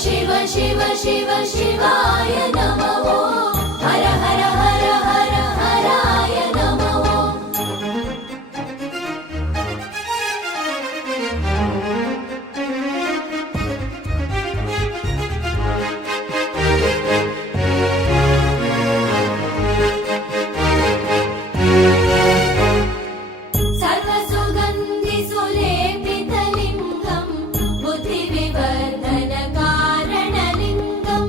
शिव शिव शिव शिवाय नमो हर हर हर हर हराय नमो सर्वसुगन्धि सुलेपितलिङ्गं बुद्धिविवर्धनकारणलिङ्गं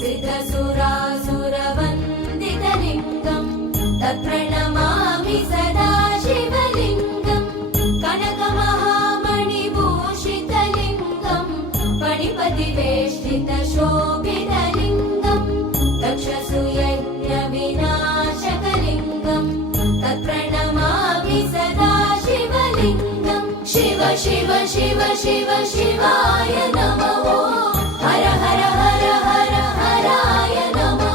सिद्धसुरासुरवन्दितलिङ्गं तत्प्रणमामि सदा शिवलिङ्गं कनकमहामणिभूषितलिङ्गं फणिपतिवेष्टितशोभितलिङ्गं दक्षसूयज्ञविनाशकलिङ्गं तत्प्रणमामि सदा शिवलिङ्गं शिव शिव शिव शिव शिवाय नमो हर हर हर हर हराय नमो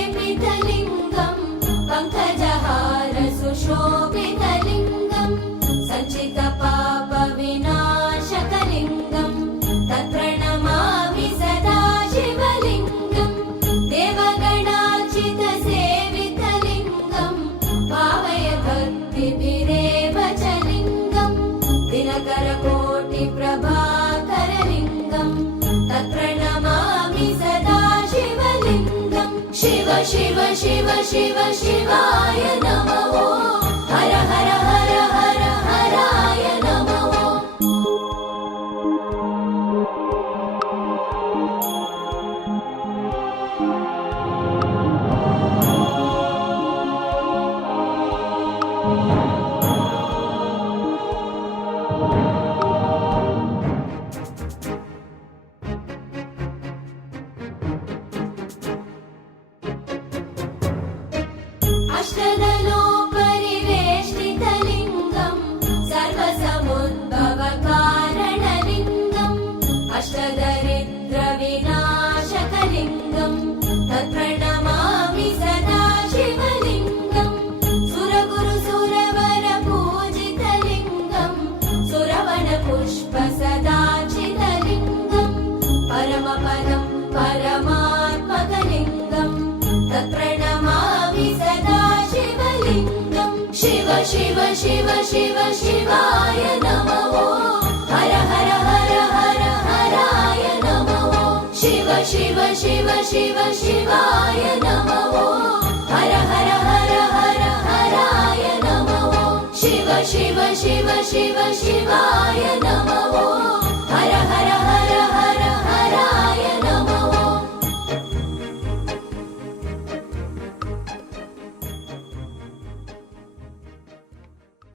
कुङ्कुमचन्दनलेपितलिङ्गं पङ्कजहारसुशोभितलिङ्गं सञ्चितपापविनाशकलिङ्गं तत्प्रणमामि सदा शिवलिङ्गं देवगणार्चितसेवितलिङ्गं भावय भक्तिभिरेव च लिङ्गं दिनकरकोटिप्रभाकरलिङ्गं तत्प्रणमामि सदा शिवलिङ्गं शिव शिव शिव शिव शिवाय नमो हर हर हर हर हराय नमो अष्टदलोपरिवेष्टितलिङ्गं सर्वसमुद्भवकारणलिङ्गम् अष्टदरिद्रविनाशकलिङ्गं तत्प्रणमामि सदा शिवलिङ्गं सुरगुरुसुरवरपूजितलिङ्गं सुरवनपुष्पसदाचितलिङ्गं परमपदं परमात्मकलिङ्गं तत्प्रणमामि सदा शिवलिङ्गं शिव शिव शिव शिव शिवाय नमो हर हर हर हर हराय नमो शिव शिव शिव शिव शिवाय नमो हर हर हर हर हराय नमो शिव शिव शिव शिव शिवाय नमो